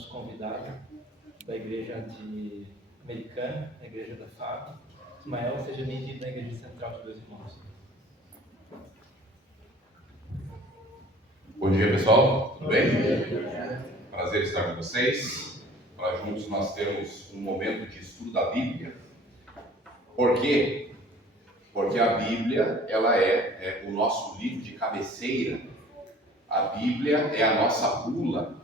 nosso convidado da igreja americana, a igreja da Fábio. Ismael, seja bem-vindo na Igreja Central de Deus Irmãos. Bom dia, pessoal. Tudo bem? Prazer estar com vocês. Para juntos nós termos um momento de estudo da Bíblia. Por quê? Porque a Bíblia, ela é o nosso livro de cabeceira. A Bíblia é a nossa bula.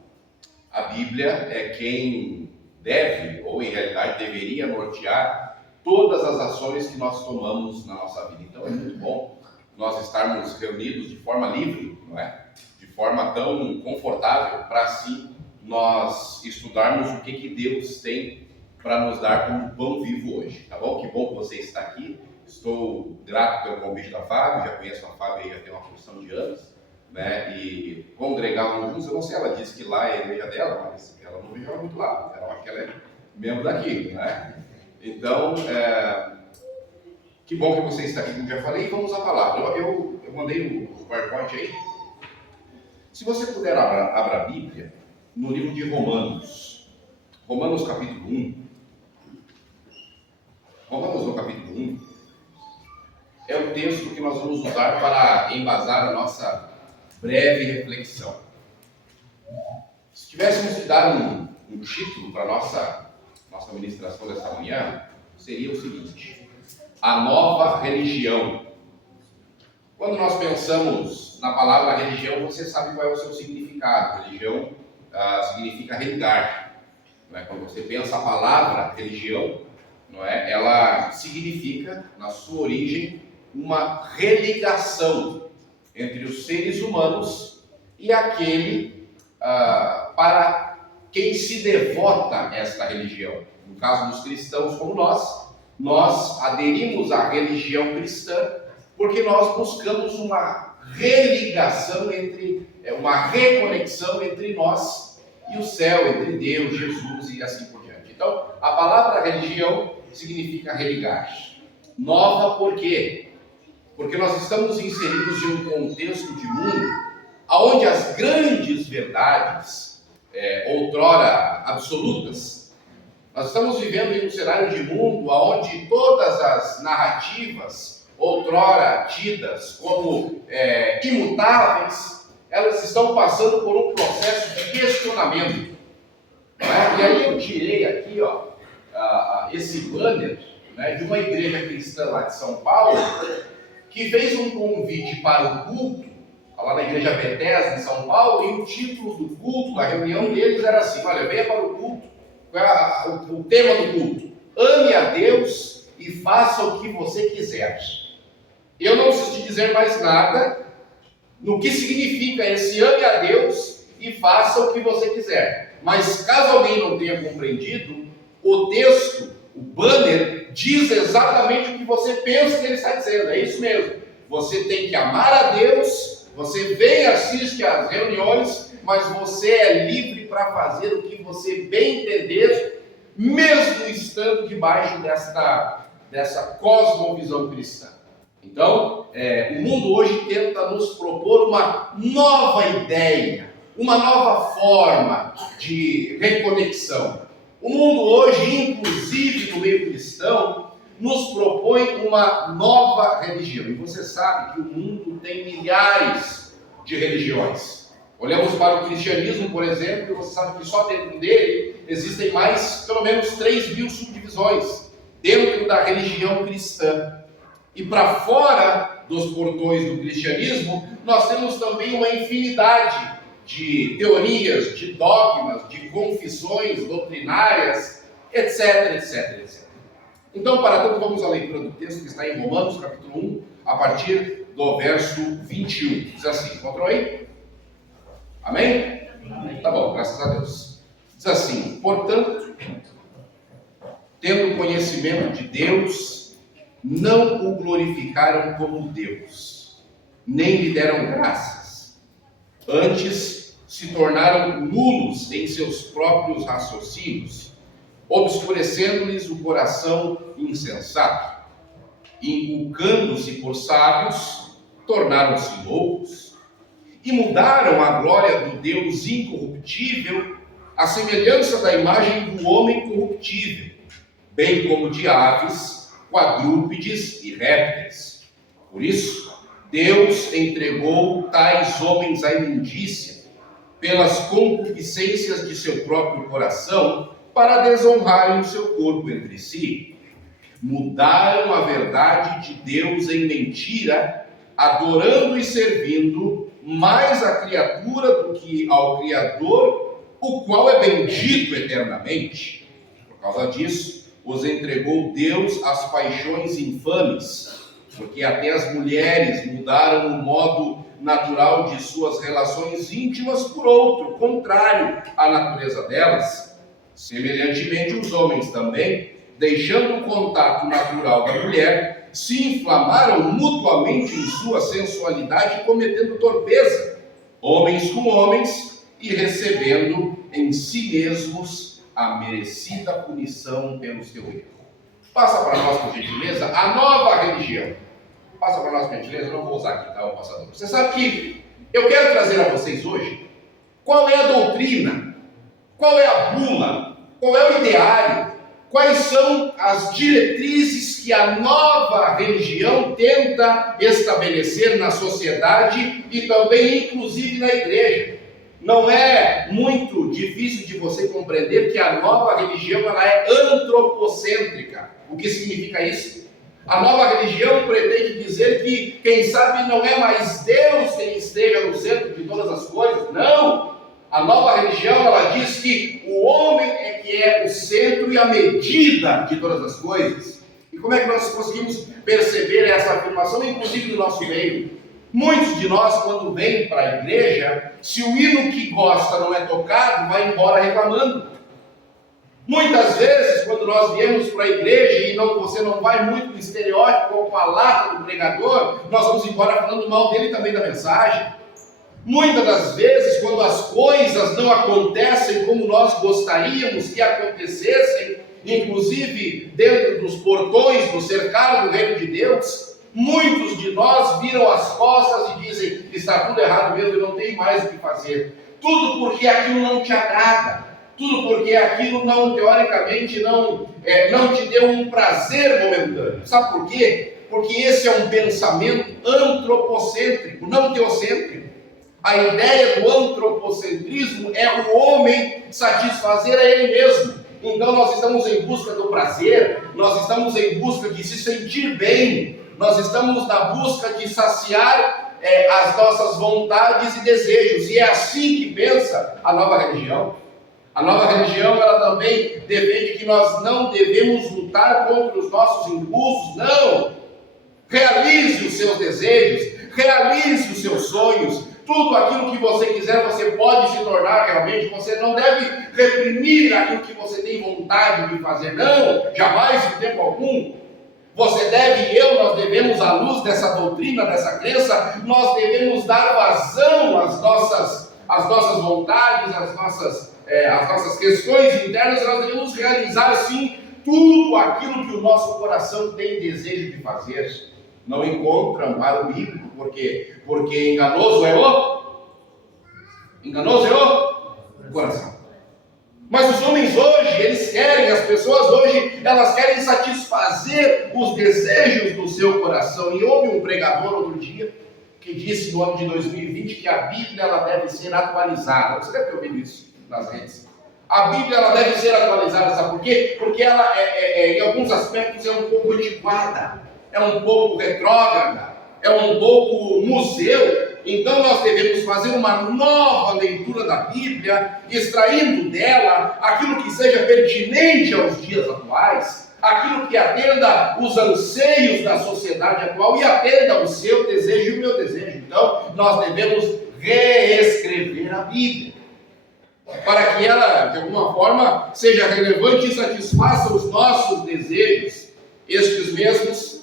A Bíblia é quem deve, ou em realidade deveria nortear todas as ações que nós tomamos na nossa vida. Então é muito bom nós estarmos reunidos de forma livre, não é? De forma tão confortável, para assim nós estudarmos o que Deus tem para nos dar como pão vivo hoje, tá bom? Que bom que você está aqui. Estou grato pelo convite da Fábio, já conheço a Fábio aí já tem uma porção de anos, né? E congregávamos juntos. Eu não sei, ela disse que lá é a igreja dela, mas ela não viveu muito lá, eu acho que ela é membro daqui, né? Então, que bom que você está aqui, como já falei, e vamos à palavra. Eu mandei o PowerPoint aí. Se você puder, abra a Bíblia no livro de Romanos. Romanos capítulo 1. Romanos no capítulo 1 é o texto que nós vamos usar para embasar a nossa breve reflexão. Se tivéssemos que dar um título para a nossa ministração dessa manhã, seria o seguinte: a nova religião. Quando nós pensamos na palavra religião, você sabe qual é o seu significado. Religião significa religar. Não é? Quando você pensa a palavra religião, não é? Ela significa, na sua origem, uma religação entre os seres humanos e aquele para quem se devota a esta religião. No caso dos cristãos como nós aderimos à religião cristã porque nós buscamos uma religação uma reconexão entre nós e o céu, entre Deus, Jesus e assim por diante. Então, a palavra religião significa religar. Nova por quê? Porque nós estamos inseridos em um contexto de mundo onde as grandes verdades, outrora absolutas, nós estamos vivendo em um cenário de mundo onde todas as narrativas outrora tidas como imutáveis, elas estão passando por um processo de questionamento. Não é? E aí eu tirei aqui esse banner, né, de uma igreja cristã lá de São Paulo, que fez um convite para o culto, lá na igreja Bethesda de São Paulo, e o título do culto, da reunião deles era assim: olha, venha para o culto, o tema do culto: ame a Deus e faça o que você quiser. Eu não preciso te dizer mais nada no que significa esse ame a Deus e faça o que você quiser. Mas caso alguém não tenha compreendido, o texto, o banner, diz exatamente o que você pensa que ele está dizendo. É isso mesmo. Você tem que amar a Deus, você vem e assiste às reuniões, mas você é livre para fazer o que você bem entender, mesmo estando debaixo dessa cosmovisão cristã. Então, o mundo hoje tenta nos propor uma nova ideia, uma nova forma de reconexão. O mundo hoje, inclusive no meio cristão, nos propõe uma nova religião. E você sabe que o mundo tem milhares de religiões. Olhamos para o cristianismo, por exemplo, e você sabe que só dentro dele existem pelo menos 3.000 subdivisões dentro da religião cristã. E para fora dos portões do cristianismo, nós temos também uma infinidade de teorias, de dogmas, de confissões doutrinárias, etc, etc, etc. Então, para tanto, vamos à leitura do texto que está em Romanos, capítulo 1, a partir do verso 21. Diz assim, encontrou aí? Amém? Amém. Tá bom, graças a Deus. Diz assim: portanto, tendo conhecimento de Deus, não o glorificaram como Deus, nem lhe deram graças. Antes, se tornaram nulos em seus próprios raciocínios, obscurecendo-lhes o coração insensato. Inculcando-se por sábios, tornaram-se loucos, e mudaram a glória do Deus incorruptível a semelhança da imagem do homem corruptível, bem como de aves, quadrúpedes e répteis. Por isso, Deus entregou tais homens à imundícia, pelas concupiscências de seu próprio coração, para desonrarem o seu corpo entre si. Mudaram a verdade de Deus em mentira, adorando e servindo mais a criatura do que ao Criador, o qual é bendito eternamente. Por causa disso, os entregou Deus às paixões infames, porque até as mulheres mudaram o modo natural de suas relações íntimas por outro, contrário à natureza delas. Semelhantemente, os homens também, deixando o contato natural da mulher, se inflamaram mutuamente em sua sensualidade, cometendo torpeza, homens com homens, e recebendo em si mesmos a merecida punição pelo seu erro. Passa para nós, por gentileza, a nova religião. Passa para nós, por gentileza, eu não vou usar aqui, tá, o passador. Você sabe que eu quero trazer a vocês hoje qual é a doutrina, qual é a bula, qual é o ideário, quais são as diretrizes que a nova religião tenta estabelecer na sociedade e também, inclusive, na igreja. Não é muito difícil de você compreender que a nova religião ela é antropocêntrica. O que significa isso? A nova religião pretende dizer que, quem sabe, não é mais Deus quem esteja no centro de todas as coisas. Não! A nova religião, ela diz que o homem é que é o centro e a medida de todas as coisas. E como é que nós conseguimos perceber essa afirmação, inclusive no nosso meio? Muitos de nós, quando vêm para a igreja, se o hino que gosta não é tocado, vai embora reclamando. Muitas vezes, quando nós viemos para a igreja e você não vai muito no estereótipo ou com a lata do pregador, nós vamos embora falando mal dele também da mensagem. Muitas das vezes, quando as coisas não acontecem como nós gostaríamos que acontecessem, inclusive dentro dos portões do cercado do reino de Deus, muitos de nós viram as costas e dizem que está tudo errado mesmo e não tem mais o que fazer. Tudo porque aquilo não te agrada. Tudo porque aquilo não, teoricamente, não te deu um prazer momentâneo. Sabe por quê? Porque esse é um pensamento antropocêntrico, não teocêntrico. A ideia do antropocentrismo é o homem satisfazer a ele mesmo. Então nós estamos em busca do prazer, nós estamos em busca de se sentir bem, nós estamos na busca de saciar as nossas vontades e desejos. E é assim que pensa a nova religião. A nova religião, ela também defende que nós não devemos lutar contra os nossos impulsos, não. Realize os seus desejos, realize os seus sonhos, tudo aquilo que você quiser, você pode se tornar realmente, você não deve reprimir aquilo que você tem vontade de fazer, não, jamais em tempo algum. Você deve e nós devemos, à luz dessa doutrina, dessa crença, nós devemos dar vazão às nossas vontades, às nossas questões internas. Nós devemos realizar, sim, tudo aquilo que o nosso coração tem desejo de fazer. Não encontra amparo bíblico, porque enganoso é o coração. Mas os homens hoje, as pessoas hoje, elas querem satisfazer os desejos do seu coração. E houve um pregador outro dia que disse no ano de 2020 que a Bíblia ela deve ser atualizada. Você deve ter ouvido isso nas redes. A Bíblia ela deve ser atualizada, sabe por quê? Porque ela, em alguns aspectos, é um pouco antiquada, é um pouco retrógrada, é um pouco museu. Então nós devemos fazer uma nova leitura da Bíblia, extraindo dela aquilo que seja pertinente aos dias atuais, aquilo que atenda os anseios da sociedade atual e atenda o seu desejo e o meu desejo. Então nós devemos reescrever a Bíblia, para que ela, de alguma forma, seja relevante e satisfaça os nossos desejos. Estes mesmos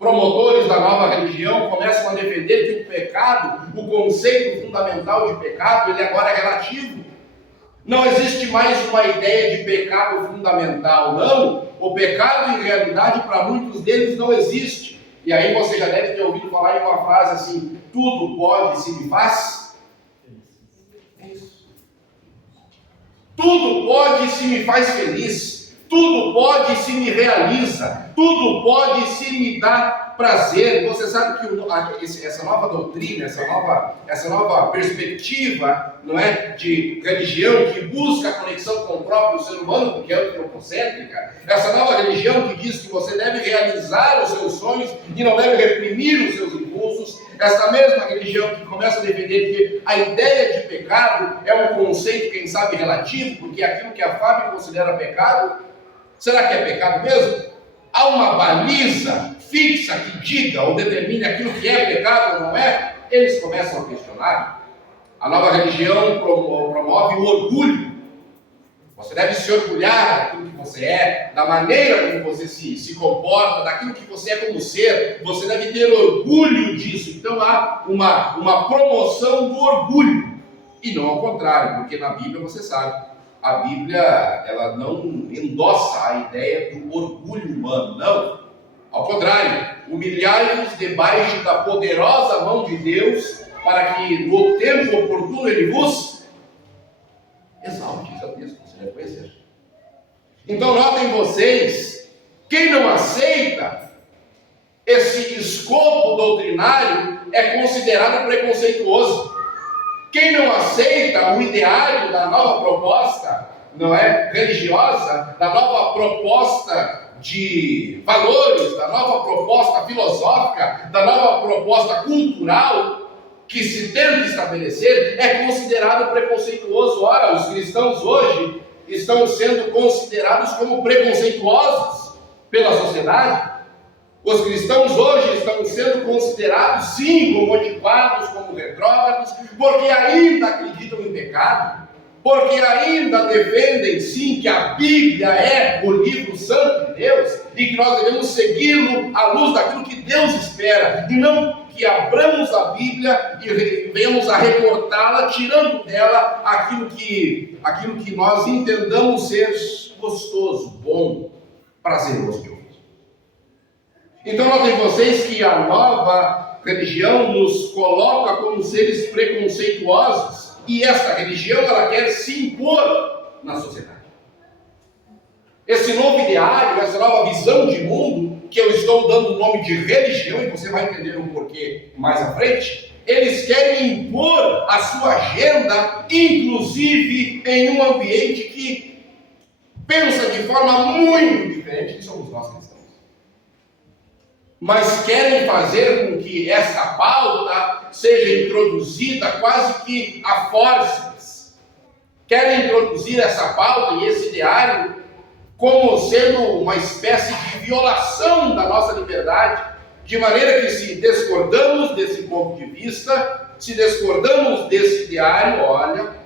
promotores da nova religião começam a defender que o pecado, o conceito fundamental de pecado, ele agora é relativo. Não existe mais uma ideia de pecado fundamental, não. O pecado, em realidade, para muitos deles não existe. E aí você já deve ter ouvido falar em uma frase assim: tudo pode se me faz. tudo pode se me faz feliz, tudo pode se me realiza, tudo pode se me dá prazer. Você sabe que essa nova doutrina, essa nova perspectiva, não é, de religião que busca a conexão com o próprio ser humano, porque é antropocêntrica, essa nova religião que diz que você deve realizar os seus sonhos e não deve reprimir os seus impulsos, essa mesma religião que começa a defender que a ideia de pecado é um conceito, quem sabe, relativo, porque aquilo que a Fábio considera pecado, será que é pecado mesmo? Há uma baliza fixa que diga ou determine aquilo que é pecado ou não é? Eles começam a questionar. A nova religião promove o orgulho. Você deve se orgulhar daquilo que você é, da maneira como você se comporta, daquilo que você é como ser. Você deve ter orgulho disso. Então há uma promoção do orgulho. E não ao contrário, porque na Bíblia você sabe, a Bíblia ela não endossa a ideia do orgulho humano, não. Ao contrário, humilhai-vos debaixo da poderosa mão de Deus, para que no tempo oportuno Ele vos exalte. Esse é o texto, você deve conhecer. Então notem vocês, quem não aceita esse escopo doutrinário é considerado preconceituoso. Quem não aceita o ideário da nova proposta, não é, religiosa, da nova proposta de valores, da nova proposta filosófica, da nova proposta cultural que se tenta estabelecer, é considerado preconceituoso. Ora, os cristãos hoje estão sendo considerados como preconceituosos pela sociedade. Os cristãos hoje estão sendo considerados, sim, como antiquados, como retrógrados, porque ainda acreditam em pecado, porque ainda defendem, sim, que a Bíblia é o livro santo de Deus e que nós devemos segui-lo à luz daquilo que Deus espera, e não que abramos a Bíblia e venhamos a recortá-la, tirando dela aquilo que nós entendamos ser gostoso, bom, prazeroso de ouvir. Então notem vocês que a nova religião nos coloca como seres preconceituosos, e esta religião ela quer se impor na sociedade. Esse novo ideário, essa nova visão de mundo, que eu estou dando o nome de religião, e você vai entender o porquê mais à frente, eles querem impor a sua agenda, inclusive em um ambiente que pensa de forma muito diferente que somos nós cristãos. Mas querem fazer com que essa pauta seja introduzida quase que a forças. Querem introduzir essa pauta e esse ideário como sendo uma espécie de violação da nossa liberdade, de maneira que se discordamos desse ponto de vista, se discordamos desse ideário, olha,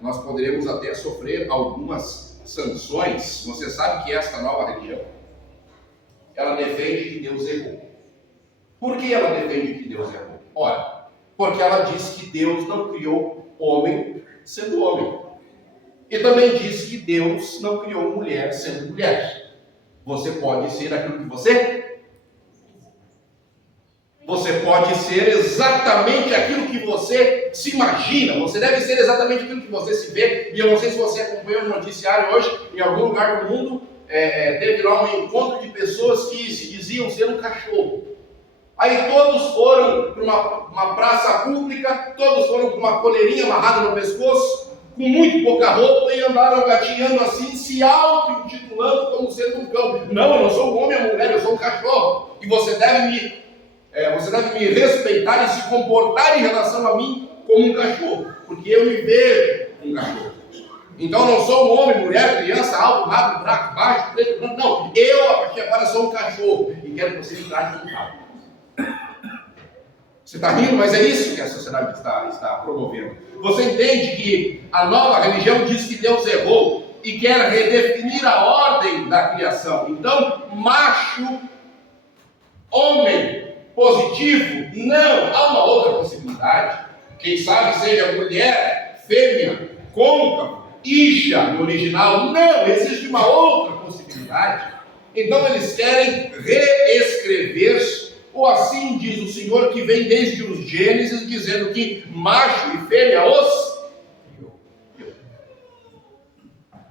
nós poderemos até sofrer algumas sanções. Você sabe que esta nova religião, ela defende que Deus errou. Por que ela defende que Deus errou? Ora, porque ela diz que Deus não criou homem sendo homem. E também diz que Deus não criou mulher sendo mulher. Você pode ser aquilo que você... Você pode ser exatamente aquilo que você se imagina. Você deve ser exatamente aquilo que você se vê. E eu não sei se você acompanhou no noticiário hoje, em algum lugar do mundo, teve lá um encontro de pessoas que se diziam ser um cachorro. Aí todos foram para uma praça pública, todos foram com uma coleirinha amarrada no pescoço, com muito pouca roupa, e andaram gatinhando assim, se auto-intitulando como sendo um cão. Não, eu não sou um homem ou mulher, eu sou um cachorro. E você deve me respeitar e se comportar em relação a mim como um cachorro, porque eu me vejo um cachorro. Então eu não sou um homem, mulher, criança, alto, magro, branco, baixo, preto, branco, não. Eu, a partir de agora, sou um cachorro e quero que você me trate como tal. Você está rindo, mas é isso que a sociedade está promovendo. Você entende que a nova religião diz que Deus errou e quer redefinir a ordem da criação. Então, macho, homem, positivo, não, há uma outra possibilidade. Quem sabe seja mulher, fêmea, côncavo, isha no original. Não, existe uma outra possibilidade. Então eles querem reescrever, ou assim diz o Senhor, que vem desde os Gênesis, dizendo que macho e fêmea os criou.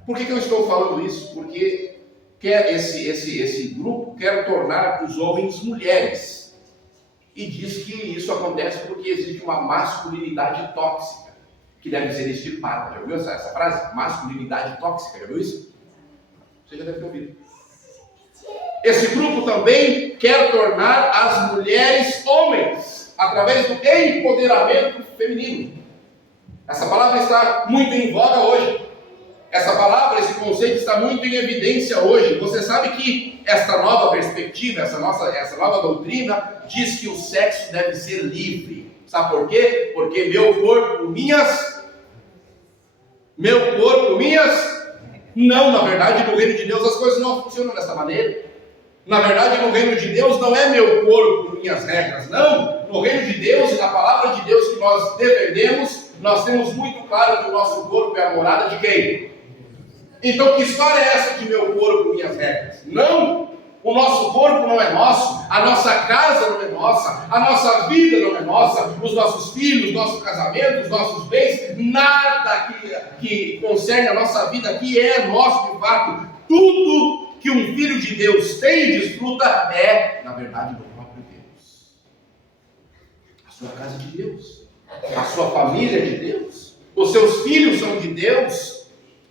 Por que eu estou falando isso? Porque esse grupo quer tornar os homens mulheres. E diz que isso acontece porque existe uma masculinidade tóxica que deve ser extirpada. Já ouviu essa frase? Masculinidade tóxica, já viu isso? Você já deve ter ouvido. Esse grupo também quer tornar as mulheres homens, através do empoderamento feminino. Essa palavra está muito em voga hoje. Essa palavra, esse conceito está muito em evidência hoje. Você sabe que esta nova perspectiva, essa nova doutrina, diz que o sexo deve ser livre. Sabe por quê? Porque meu corpo, minhas. Não, na verdade, no reino de Deus as coisas não funcionam dessa maneira. Na verdade, no reino de Deus não é meu corpo, minhas regras, não. No reino de Deus e na palavra de Deus que nós defendemos, nós temos muito claro que o nosso corpo é a morada de quem? Então, que história é essa de meu corpo, minhas regras? Não! O nosso corpo não é nosso, a nossa casa não é nossa, a nossa vida não é nossa, os nossos filhos, nosso casamento, os nossos bens, nada que concerne a nossa vida aqui é nosso de fato. Tudo que um filho de Deus tem e desfruta é, na verdade, do próprio Deus. A sua casa é de Deus, a sua família é de Deus, os seus filhos são de Deus.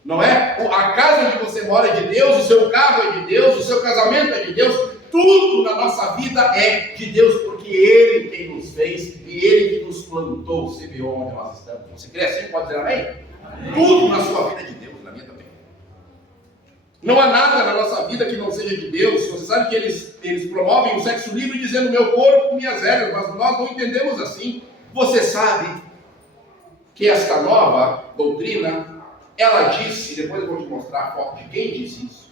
Não é? A casa onde você mora é de Deus, o seu carro é de Deus, o seu casamento é de Deus, tudo na nossa vida é de Deus, porque Ele quem nos fez e Ele que nos plantou. Você vê onde nós estamos. Você crê assim? Pode dizer amém? Amém? Tudo na sua vida é de Deus, na minha também. Não há nada na nossa vida que não seja de Deus. Você sabe que eles promovem o sexo livre dizendo meu corpo, minhas regras, mas nós não entendemos assim. Você sabe que esta nova doutrina, ela disse, depois eu vou te mostrar a foto de quem disse isso.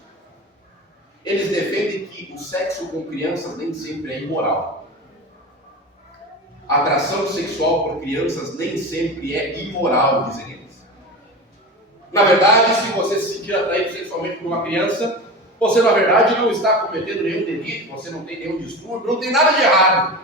Eles defendem que o sexo com crianças nem sempre é imoral. A atração sexual por crianças nem sempre é imoral, dizem eles. Na verdade, se você se sentir atraído sexualmente por uma criança, você na verdade não está cometendo nenhum delito, você não tem nenhum distúrbio, não tem nada de errado.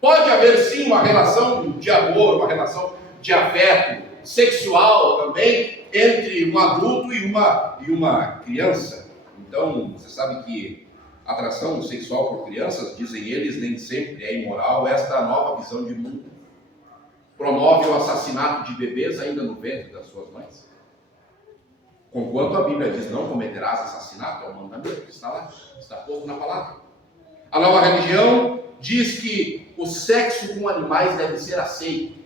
Pode haver sim uma relação de amor, uma relação de afeto sexual também entre um adulto e uma criança. Então, você sabe que a atração sexual por crianças, dizem eles, nem sempre é imoral. Esta nova visão de mundo promove o assassinato de bebês ainda no ventre das suas mães. Conquanto a Bíblia diz, não cometerás assassinato, é um mandamento, está lá, está posto na palavra. A nova religião diz que o sexo com animais deve ser aceito.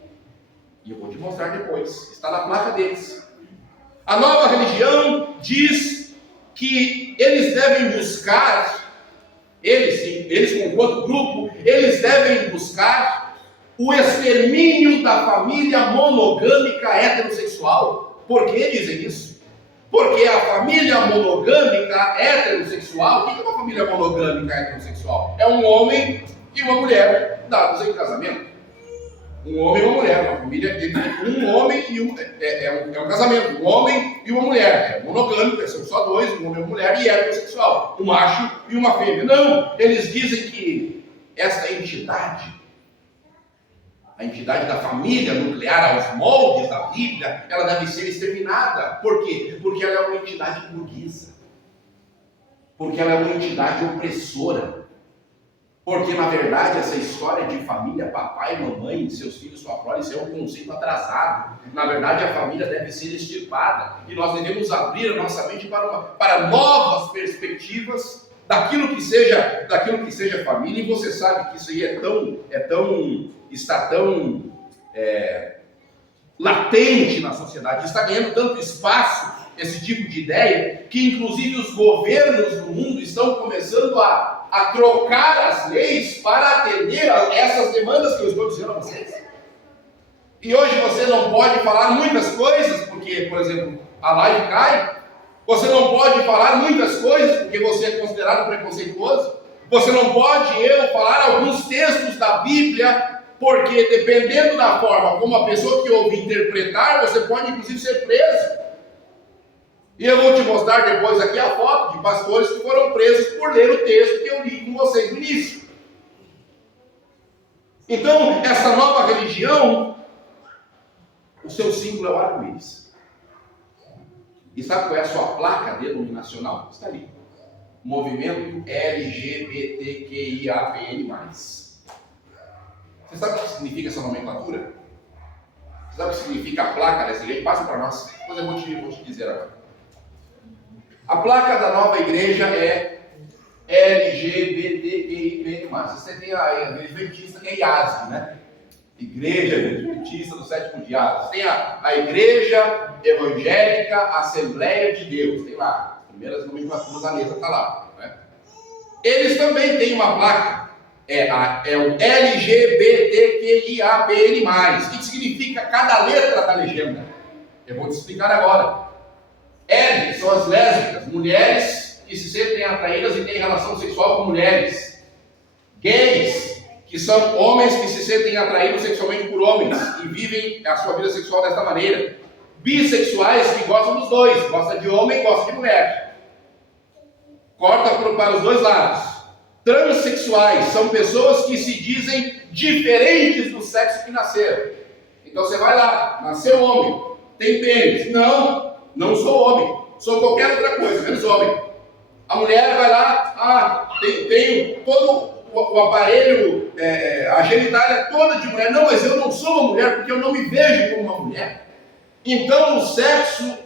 E eu vou te mostrar depois, está na placa deles. A nova religião diz que eles devem buscar, eles enquanto grupo, eles devem buscar o extermínio da família monogâmica heterossexual. Por que dizem isso? Porque a família monogâmica heterossexual, o que é uma família monogâmica heterossexual? É um homem e uma mulher dados em casamento. Um homem e uma mulher, uma família, um homem e um casamento, um homem e uma mulher, é monogâmico, são só dois, um homem e uma mulher, e heterossexual, um macho e uma fêmea. Não, eles dizem que esta entidade, a entidade da família nuclear aos moldes da Bíblia, ela deve ser exterminada. Por quê? Porque ela é uma entidade burguesa, porque ela é uma entidade opressora. Porque, na verdade, essa história de família, papai, mamãe, seus filhos, sua prole, isso é um conceito atrasado. Na verdade, a família deve ser extirpada. E nós devemos abrir a nossa mente para novas perspectivas daquilo que seja família. E você sabe que isso aí está tão latente na sociedade, está ganhando tanto espaço esse tipo de ideia, que inclusive os governos do mundo estão começando a trocar as leis para atender a essas demandas que eu estou dizendo a vocês. E hoje você não pode falar muitas coisas, porque, por exemplo, a live cai. Você não pode falar muitas coisas, porque você é considerado preconceituoso. Você não pode falar alguns textos da Bíblia, porque dependendo da forma como a pessoa que ouve interpretar, você pode inclusive ser preso. E eu vou te mostrar depois aqui a foto de pastores que foram presos por ler o texto que eu li com vocês no início. Então, essa nova religião, o seu símbolo é o arco-íris. E sabe qual é a sua placa denominacional? Está ali. Movimento LGBTQIAPN+. Você sabe o que significa essa nomenclatura? Você sabe o que significa a placa dessa igreja? Passa para nós. Depois eu vou te dizer agora. A placa da nova igreja é LGBTQIAPN+. Você tem a igreja adventista, que é IASB, né? Igreja Adventista do Sétimo Dia. Você tem a Igreja Evangélica Assembleia de Deus. Tem lá. As primeiras nomenclaturas, a letra está lá. Né? Eles também têm uma placa. É o LGBTQIAPN+. O que significa cada letra da legenda? Eu vou te explicar agora. L são as lésbicas, mulheres que se sentem atraídas e têm relação sexual com mulheres. Gays, que são homens que se sentem atraídos sexualmente por homens e vivem a sua vida sexual desta maneira. Bissexuais, que gostam dos dois, gosta de homem e gosta de mulher. Corta para os dois lados. Transexuais são pessoas que se dizem diferentes do sexo que nasceram. Então você vai lá, nasceu homem, tem pênis. Não sou homem, sou qualquer outra coisa, menos homem. A mulher vai lá, tenho todo o aparelho, a genitália toda de mulher. Não, mas eu não sou uma mulher porque eu não me vejo como uma mulher. Então o sexo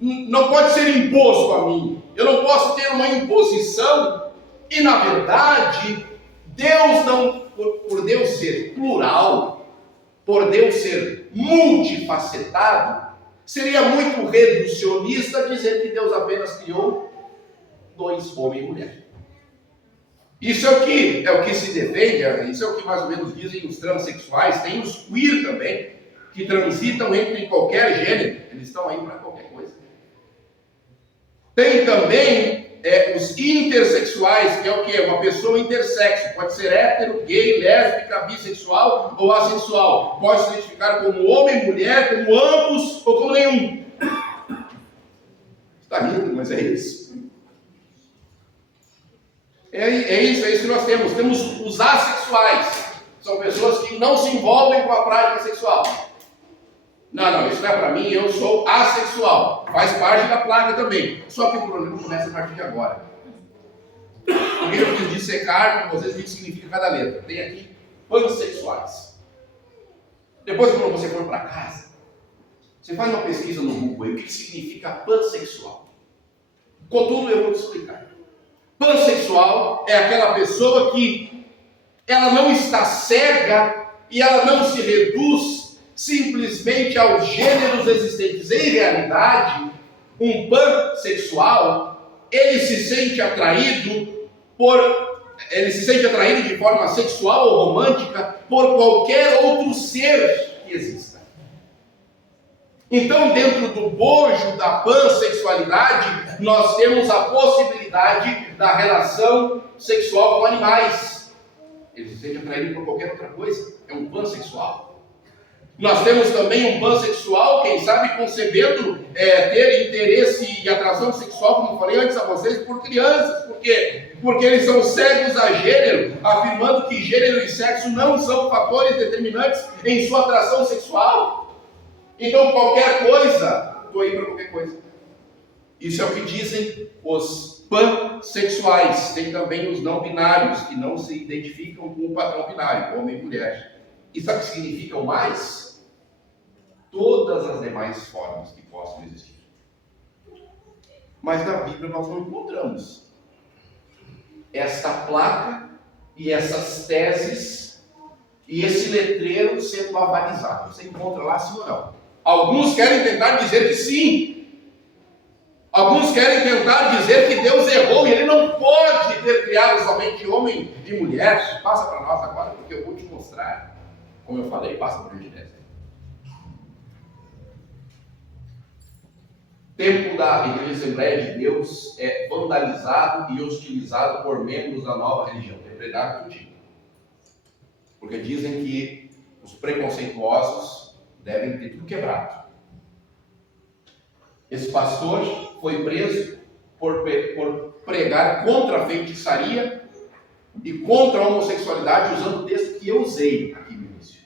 não pode ser imposto a mim. Eu não posso ter uma imposição. E na verdade, Deus não, por Deus ser plural, por Deus ser multifacetado, seria muito reducionista dizer que Deus apenas criou dois, homem e mulher. Isso é o que se defende, isso é o que mais ou menos dizem os transexuais. Tem os queer também, que transitam entre qualquer gênero, eles estão aí para qualquer coisa. Tem também os intersexuais, que é o que? Uma pessoa intersexo, pode ser hétero, gay, lésbica, bissexual ou assexual. Pode se identificar como homem, mulher, como ambos ou como nenhum. Está rindo, mas é isso. É isso que nós temos. Temos os assexuais. São pessoas que não se envolvem com a prática sexual. Não, isso não é para mim, eu sou assexual. Faz parte da placa também. Só que o problema começa a partir de agora. Porque eu quis dissecar com vocês o que significa cada letra. Tem aqui pansexuais. Depois, quando você for para casa, você faz uma pesquisa no Google aí, o que significa pansexual. Contudo, eu vou te explicar. Pansexual é aquela pessoa que ela não está cega e ela não se reduz simplesmente aos gêneros existentes. Em realidade, um pansexual, ele se sente atraído de forma sexual ou romântica por qualquer outro ser que exista. Então, dentro do bojo da pansexualidade, nós temos a possibilidade da relação sexual com animais. Ele se sente atraído por qualquer outra coisa. É um pansexual. Nós temos também um pansexual, quem sabe concebendo ter interesse e atração sexual, como falei antes a vocês, por crianças. Por quê? Porque eles são cegos a gênero, afirmando que gênero e sexo não são fatores determinantes em sua atração sexual. Então qualquer coisa, estou aí para qualquer coisa. Isso é o que dizem os pansexuais. Tem também os não binários, que não se identificam com o padrão binário, homem e mulher. E sabe o que significam mais? Todas as demais formas que possam existir. Mas na Bíblia nós não encontramos esta placa e essas teses e esse letreiro sendo avalizado. Você encontra lá sim ou não? Alguns querem tentar dizer que sim. Alguns querem tentar dizer que Deus errou e Ele não pode ter criado somente homem e mulher. Passa para nós agora, porque eu vou te mostrar. Como eu falei, passa para o gentileza. O templo da Igreja Assembleia de Deus é vandalizado e hostilizado por membros da nova religião. Tem predado contigo. Porque dizem que os preconceituosos devem ter tudo quebrado. Esse pastor foi preso por pregar contra a feitiçaria e contra a homossexualidade, usando o texto que eu usei aqui no início.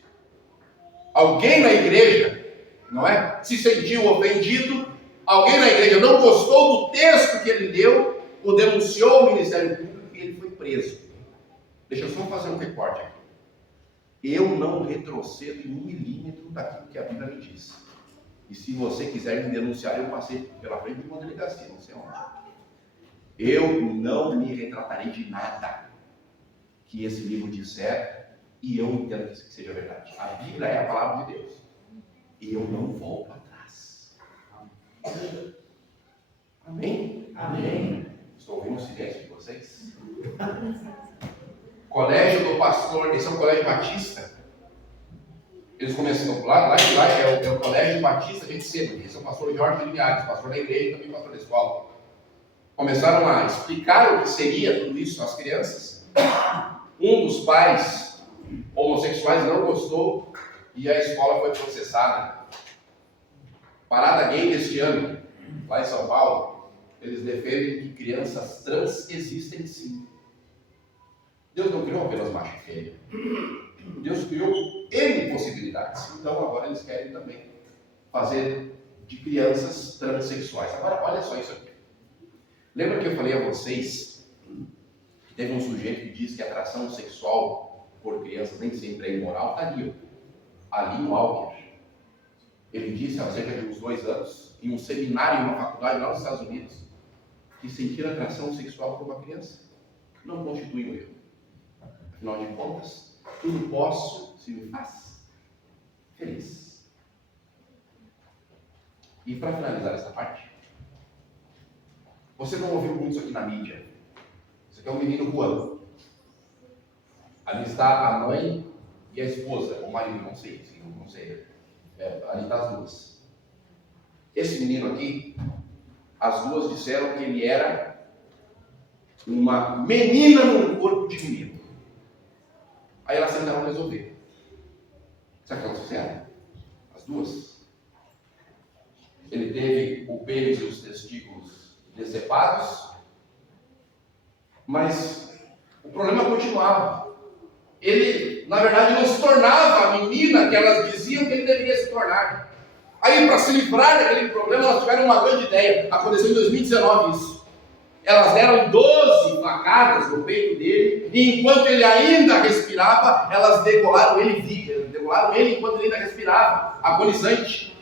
Alguém na igreja, não é, se sentiu ofendido alguém na igreja não gostou do texto que ele deu, o denunciou ao Ministério Público e ele foi preso. Deixa eu só fazer um recorte aqui. Eu não retrocedo em 1 milímetro daquilo que a Bíblia me diz. E se você quiser me denunciar, eu passei pela frente de uma delegacia, não sei onde. Eu não me retratarei de nada que esse livro disser e eu entendo que seja verdade. A Bíblia é a palavra de Deus. E eu não volto atrás. Amém? Amém. Estou ouvindo o silêncio de vocês? Colégio do Pastor, esse é um colégio batista. Eles começam lá é o colégio batista de cedo. Esse é o pastor Jorge Linhares, pastor da igreja e também pastor da escola. Começaram a explicar o que seria tudo isso às crianças. Um dos pais homossexuais não gostou e a escola foi processada. Parada gay deste ano, lá em São Paulo, eles defendem que crianças trans existem sim. Deus não criou apenas macho e fêmea. Deus criou N possibilidades. Então agora eles querem também fazer de crianças transexuais. Agora olha só isso aqui. Lembra que eu falei a vocês que teve um sujeito que diz que a atração sexual por crianças nem sempre é imoral? Está ali, ali no Walker. Ele disse há cerca de uns 2 anos, em um seminário, em uma faculdade lá nos Estados Unidos, que sentir atração sexual por uma criança não constitui um erro. Afinal de contas, tudo posso se me faz feliz. E para finalizar essa parte, você não ouviu muito isso aqui na mídia. Isso aqui é um menino voando. Ali está a mãe e a esposa, ou o marido, não sei. Ali está as duas. Esse menino aqui, as duas disseram que ele era uma menina num corpo de menino. Aí elas tentaram resolver. Sabe o que elas fizeram? As duas. Ele teve o pênis e os testículos decepados, mas o problema continuava. Ele, na verdade, não se tornava a menina que elas diziam que ele deveria se tornar. Aí, para se livrar daquele problema, elas tiveram uma grande ideia. Aconteceu em 2019 isso. Elas deram 12 facadas no peito dele, e enquanto ele ainda respirava, elas degolaram ele enquanto ele ainda respirava, agonizante.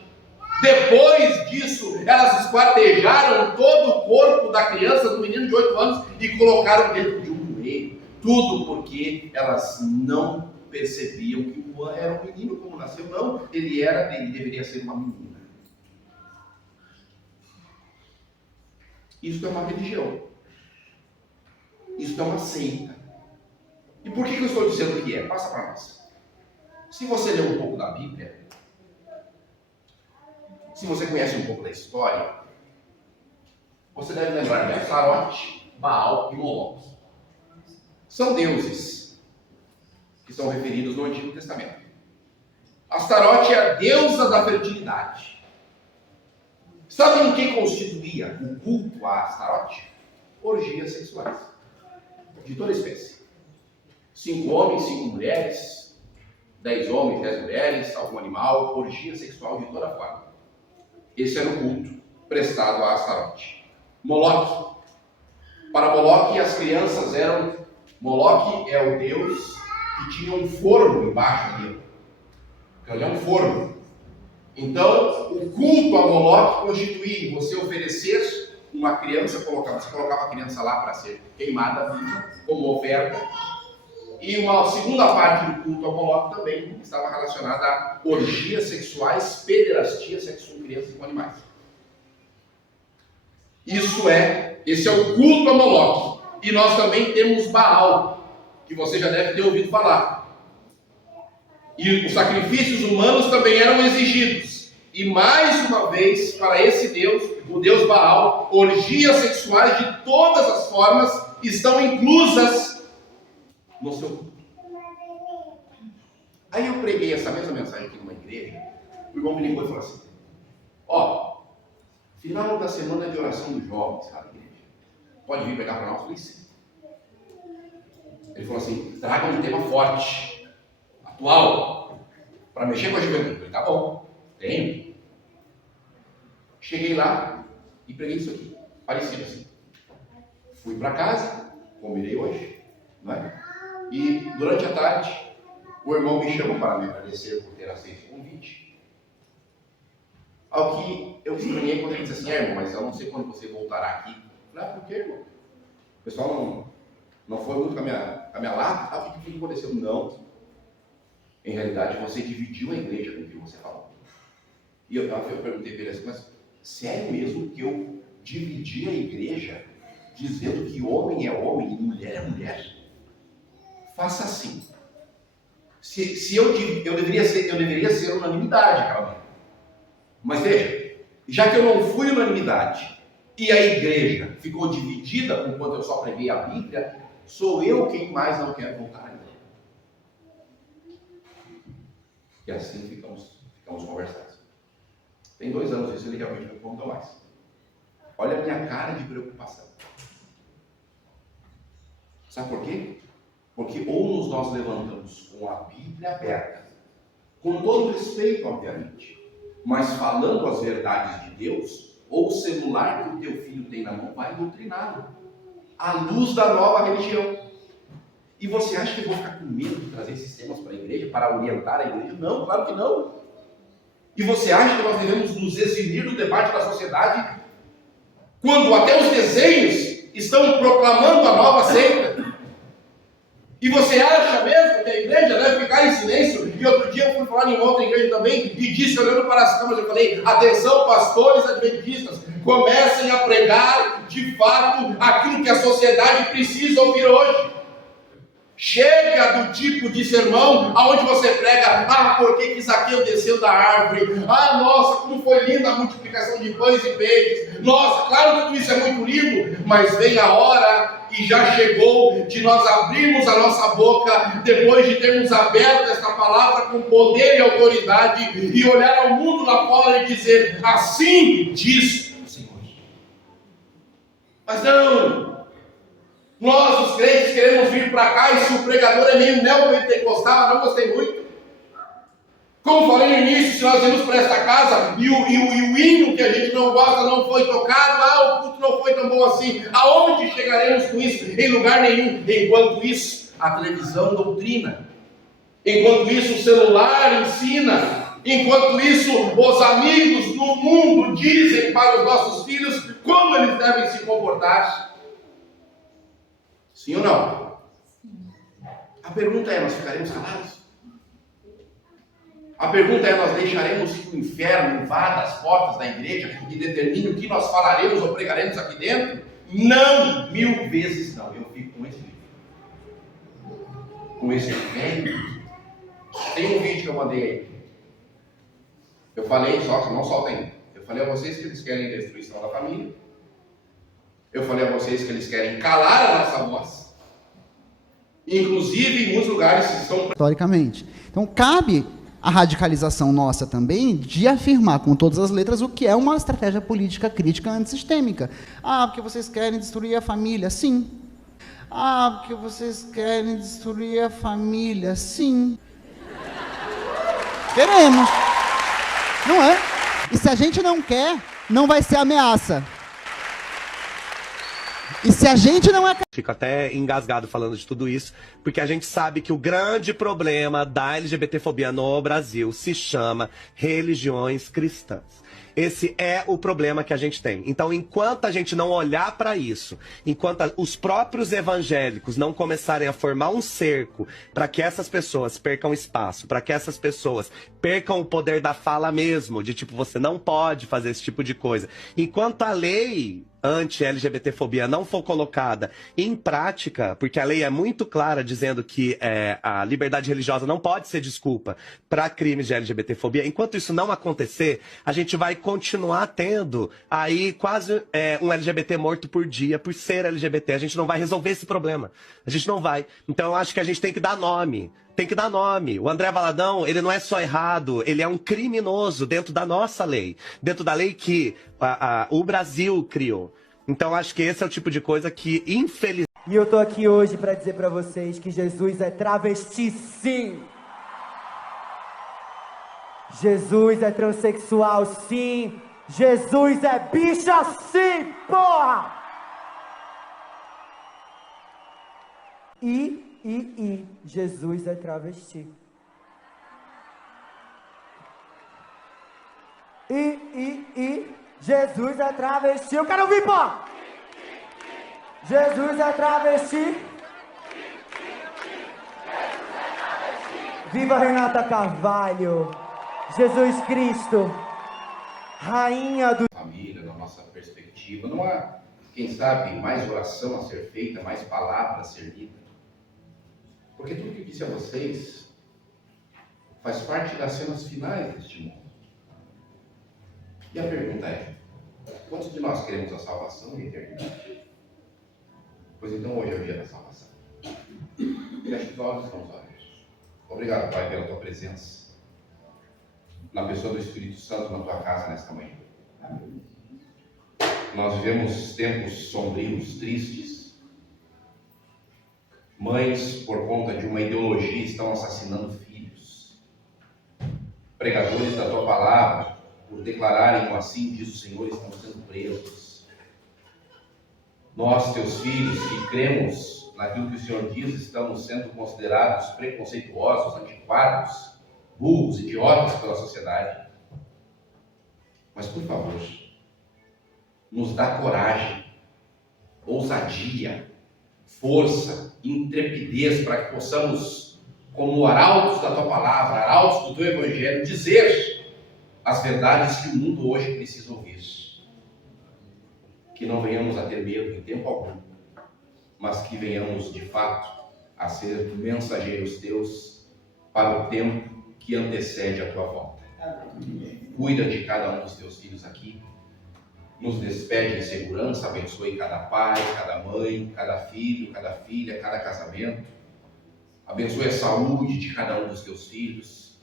Depois disso, elas esquartejaram todo o corpo da criança, do menino de 8 anos, e colocaram dentro de um bueiro. Tudo porque elas não percebiam que o Juan era um menino como nasceu. Não, ele deveria ser uma menina. Isso é uma religião. Isso é uma seita. E por que eu estou dizendo que é? Passa para nós. Se você ler um pouco da Bíblia, se você conhece um pouco da história, você deve lembrar de Astarote, Baal e Moloque. São deuses que são referidos no Antigo Testamento. Astarote é a deusa da fertilidade. Sabem o que constituía o culto a Astarote? Orgias sexuais, de toda espécie. 5 homens, 5 mulheres, 10 homens, 10 mulheres, algum animal, orgia sexual de toda forma. Esse era o culto prestado a Astarote. Moloque. Para Moloque, as crianças eram... Moloque é o deus que tinha um forno embaixo dele. Então, ele é um forno. Então, o culto a Moloque constituía você oferecer uma criança, você colocava a criança lá para ser queimada viva, como oferta. E uma segunda parte do culto a Moloque também estava relacionada a orgias sexuais, pederastia, sexo com crianças e com animais. Esse é o culto a Moloque. E nós também temos Baal, que você já deve ter ouvido falar. E os sacrifícios humanos também eram exigidos. E mais uma vez, para esse Deus, o Deus Baal, orgias sexuais de todas as formas estão inclusas no seu culto. Aí eu preguei essa mesma mensagem aqui numa igreja. O irmão me ligou e falou assim: final da semana de oração dos jovens, sabe, igreja? Pode vir pegar para nós? Eu falei, sim. Ele falou assim: traga um tema forte, atual, para mexer com a juventude. Eu falei, tá bom, tenho. Cheguei lá, e preguei isso aqui, parecido assim. Fui para casa, combinei hoje, não é? E durante a tarde, o irmão me chama para me agradecer por ter aceito o convite. Ao que eu estranhei quando ele disse assim: irmão, mas eu não sei quando você voltará aqui. Eu falei: por quê, irmão? O pessoal não foi muito com a minha lata. O que aconteceu? Não. Em realidade, você dividiu a igreja com o que você falou. E eu perguntei para ele assim: mas sério mesmo que eu dividi a igreja dizendo que homem é homem e mulher é mulher? Faça assim. Se eu deveria ser unanimidade, aquela vez. Mas veja, já que eu não fui unanimidade e a igreja ficou dividida enquanto eu só preguei a Bíblia, sou eu quem mais não quer voltar à igreja. E assim ficamos conversando. Tem 2 anos isso, ele realmente não conta mais. Olha a minha cara de preocupação. Sabe por quê? Porque ou nós levantamos com a Bíblia aberta, com todo respeito, obviamente, mas falando as verdades de Deus, ou o celular que o teu filho tem na mão vai doutriná-lo, à luz da nova religião. E você acha que eu vou ficar com medo de trazer esses temas para a igreja, para orientar a igreja? Não, claro que não. E você acha que nós devemos nos eximir do debate da sociedade, quando até os desenhos estão proclamando a nova seita? E você acha mesmo que a igreja deve ficar em silêncio? E outro dia eu fui falar em outra igreja também e disse, olhando para as câmeras, eu falei: atenção, pastores adventistas, comecem a pregar de fato aquilo que a sociedade precisa ouvir hoje. Chega do tipo de sermão aonde você prega: por que Zaqueu desceu da árvore? Nossa, como foi linda a multiplicação de pães e peixes. Nossa, claro que tudo isso é muito lindo, mas vem a hora, e já chegou, de nós abrirmos a nossa boca, depois de termos aberto esta palavra com poder e autoridade, e olhar ao mundo lá fora e dizer: assim diz o Senhor. Mas não! Nós, os crentes, queremos vir para cá, e se o pregador é meio neopentecostal, não gostei muito. Como falei no início, se nós irmos para esta casa e o hino que a gente não gosta não foi tocado, o culto não foi tão bom assim, aonde chegaremos com isso? Em lugar nenhum. Enquanto isso, a televisão doutrina. Enquanto isso, o celular ensina. Enquanto isso, os amigos no mundo dizem para os nossos filhos como eles devem se comportar. Sim ou não? A pergunta é: nós ficaremos calados? A pergunta é: nós deixaremos que o inferno invada as portas da igreja e determine o que nós falaremos ou pregaremos aqui dentro? Não, 1000 vezes não. Eu fico com esse livro. Com esse velho. Tem um vídeo que eu mandei aí. Eu falei, só não solta ainda. Eu falei a vocês que eles querem destruição da família. Eu falei a vocês que eles querem calar a nossa voz. Inclusive, em muitos lugares estão... historicamente. Então, cabe a radicalização nossa também de afirmar com todas as letras o que é uma estratégia política crítica antissistêmica. Porque vocês querem destruir a família? Sim. Porque vocês querem destruir a família? Sim. Queremos. Não é? E se a gente não quer, não vai ser ameaça. E se a gente não é... Fico até engasgado falando de tudo isso, porque a gente sabe que o grande problema da LGBTfobia no Brasil se chama religiões cristãs. Esse é o problema que a gente tem. Então, enquanto a gente não olhar para isso, enquanto os próprios evangélicos não começarem a formar um cerco para que essas pessoas percam espaço, para que essas pessoas percam o poder da fala mesmo, de tipo, você não pode fazer esse tipo de coisa. Enquanto a lei anti-LGBTfobia não for colocada em prática, porque a lei é muito clara dizendo que a liberdade religiosa não pode ser desculpa para crimes de LGBTfobia, enquanto isso não acontecer, a gente vai continuar tendo aí quase um LGBT morto por dia por ser LGBT. A gente não vai resolver esse problema. A gente não vai. Então eu acho que a gente tem que dar nome. Tem que dar nome. O André Valadão, ele não é só errado, ele é um criminoso dentro da nossa lei. Dentro da lei que o Brasil criou. Então acho que esse é o tipo de coisa que, infelizmente... E eu tô aqui hoje para dizer para vocês que Jesus é travesti, sim. Jesus é transexual, sim. Jesus é bicha sim, porra! Jesus é travesti. Jesus é travesti. Eu quero ouvir, pô! Jesus é travesti. Viva Renata Carvalho! Jesus Cristo, rainha do... Família, na nossa perspectiva, não há, quem sabe, mais oração a ser feita, mais palavra a ser lida. Porque tudo que eu disse a vocês faz parte das cenas finais deste mundo. E a pergunta é, quantos de nós queremos a salvação e a eternidade? Pois então hoje é o dia da salvação. Feche os olhos, vamos orar. Obrigado, Pai, pela tua presença, na pessoa do Espírito Santo na tua casa nesta manhã. Nós vivemos tempos sombrios, tristes. Mães, por conta de uma ideologia, estão assassinando filhos. Pregadores da tua palavra, por declararem o assim diz o Senhor, estão sendo presos. Nós, teus filhos, que cremos naquilo que o Senhor diz, estamos sendo considerados preconceituosos, antiquados, burros, idiotas pela sociedade. Mas, por favor, nos dá coragem, ousadia, força, intrepidez para que possamos, como arautos da tua palavra, arautos do teu evangelho, dizer as verdades que o mundo hoje precisa ouvir. Que não venhamos a ter medo em tempo algum, mas que venhamos de fato a ser mensageiros teus para o tempo que antecede a tua volta. Cuida de cada um dos teus filhos aqui, nos despede em segurança, abençoe cada pai, cada mãe, cada filho, cada filha, cada casamento. Abençoe a saúde de cada um dos teus filhos,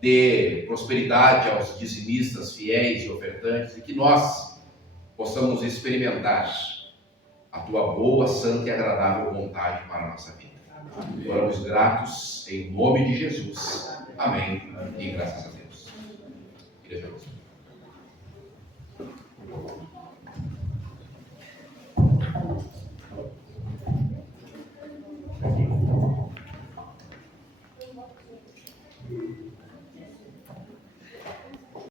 dê prosperidade aos dizimistas fiéis e ofertantes, e que nós possamos experimentar a tua boa, santa e agradável vontade para a nossa vida. Oramos gratos em nome de Jesus. Amém. E graças a Deus. Igreja.